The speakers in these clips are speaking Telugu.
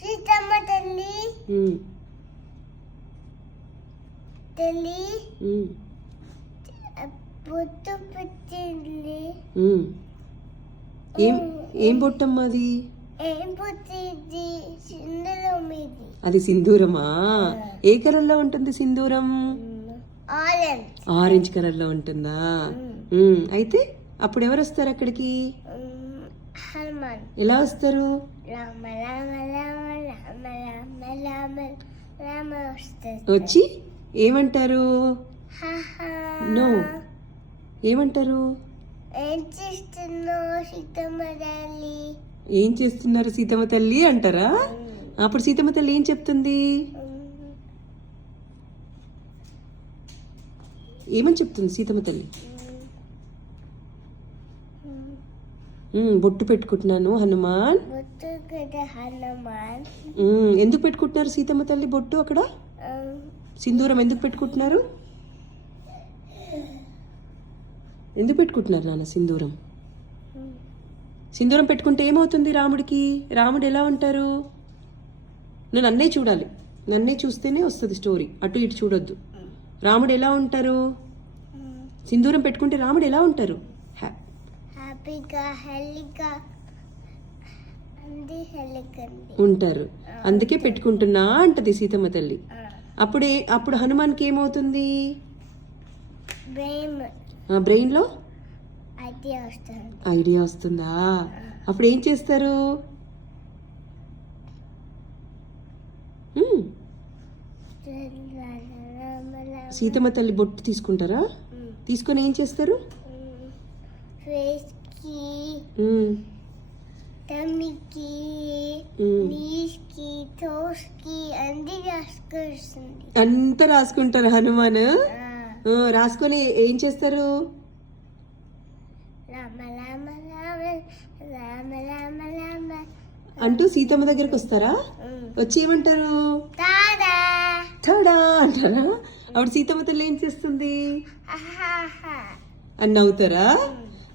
సీతమ్మ తల్లి తల్లి బొట్టు పెట్టింది. ఏం బొట్టమ్మా అది? ఏం పుట్టింది? సింధూరం ఇది. అది సింధూరమా? ఏ కలర్ లో ఉంటుంది సింధూరం? ఆరెంజ్ కలర్ లో ఉంటుందా? అయితే అప్పుడు ఎవరు వస్తారు అక్కడికి? హనుమాన్. ఎలా వస్తారు? రామ రామ రామ రామ రామ రామ రామ వస్తారు. వచ్చి ఏమంటారు? నో, ఏమంటారు? ఏం చేస్తున్నావు సీతమ్మ తల్లి? ఏం చేస్తున్నారు సీతమ్మ తల్లి అంటారా? అప్పుడు సీతమ్మ తల్లి ఏం చెప్తుంది? ఏమని చెప్తుంది సీతమ్మ తల్లి? బొట్టు పెట్టుకుంటున్నాను హనుమాన్. హనుమాన్. ఎందుకు పెట్టుకుంటున్నారు సీతమ్మ తల్లి బొట్టు అక్కడ? సింధూరం ఎందుకు పెట్టుకుంటున్నారు? ఎందుకు పెట్టుకుంటున్నారు నాన్న సింధూరం? సింధూరం పెట్టుకుంటే ఏమవుతుంది రాముడికి? రాముడు ఎలా ఉంటారు? నువ్వు నన్నే చూడాలి, నన్నే చూస్తేనే వస్తుంది స్టోరీ, అటు ఇటు చూడొద్దు. రాముడు ఎలా ఉంటారు? సింధూరం పెట్టుకుంటే రాముడు ఎలా ఉంటారు? ఉంటారు. అందుకే పెట్టుకుంటున్నా అంటది సీతమ్మ తల్లి. అప్పుడు హనుమాన్కి ఏమవుతుంది? బ్రెయిన్ లో ఐడియా వస్తుందా? అప్పుడు ఏం చేస్తారు? సీతమ్మ తల్లి బొట్టు తీసుకుంటారా? తీసుకొని ఏం చేస్తారు? అంతా రాసుకుంటారు హనుమాన్. రాసుకొని ఏం చేస్తారు? అంటూ సీతమ్మ దగ్గరకు వస్తారా? వచ్చి ఏమంటారు? టాడా అంటారా? అప్పుడు సీతమ్మ తల్లి ఏం చేస్తుంది అని నవ్వుతారా?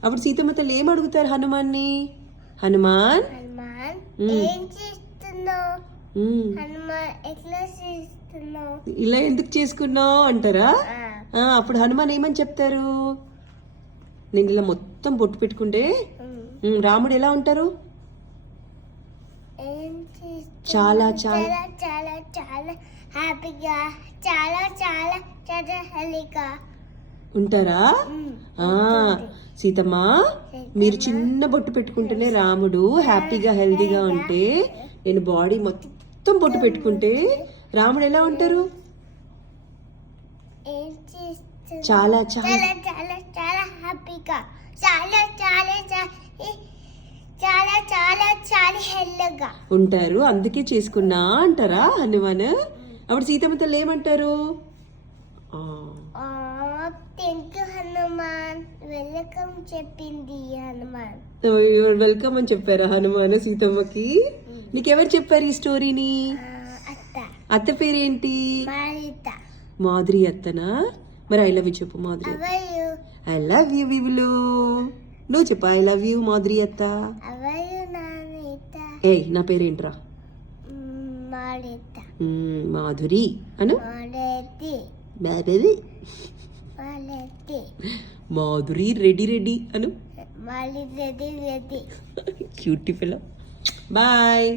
అప్పుడు సీతమ్మ తల్లి ఏం అడుగుతారు హనుమాన్ని? హనుమాన్ ఇలా ఎందుకు చేసుకున్నావు అంటారా? అప్పుడు హనుమాన్ ఏమని చెప్తారు? నేను ఇలా మొత్తం బొట్టు పెట్టుకుంటే రాముడు ఎలా ఉంటారు? చాలా చాలా చాలా చాలా హ్యాపీగా, చాలా చాలా చాలా హెల్దీగా ఉంటారా? సీతమ్మ, మీరు చిన్న బొట్టు పెట్టుకుంటేనే రాముడు హ్యాపీగా హెల్దీగా ఉంటే, నేను బాడీ మొత్తం బొట్టు పెట్టుకుంటే రాముడు ఎలా ఉంటారు? చాలా చాలా చాలా చాలా హ్యాపీగా, చాలా చాలా చాలా చాలా చాలా హెల్దీగా ఉంటారు. అందుకే చేసుకున్నా అంటారా హనుమాన్? అప్పుడు సీతమ్మ తల్లి ఏమంటారు? హనుమాన్ వెల్కమ్ చెప్పింది. హనుమాన్ వెల్కమ్ అని చెప్పారా హనుమాన్ సీతమ్మకి? నీకెవరు చెప్పారు ఈ స్టోరీని? అత్త పేరేంటి? మాధురి అత్తనా? మరి ఐ లవ్ యూ చెప్పు మాధురి. ఐ లవ్ యూ వివులు. నువ్వు చెప్పు ఐ లవ్ యూ మాధురి అత్త. ఏ నా పేరేంట్రా? మాధురి అను. మాధురి రెడీ రెడీ అను. Cutie fellow. బాయ్.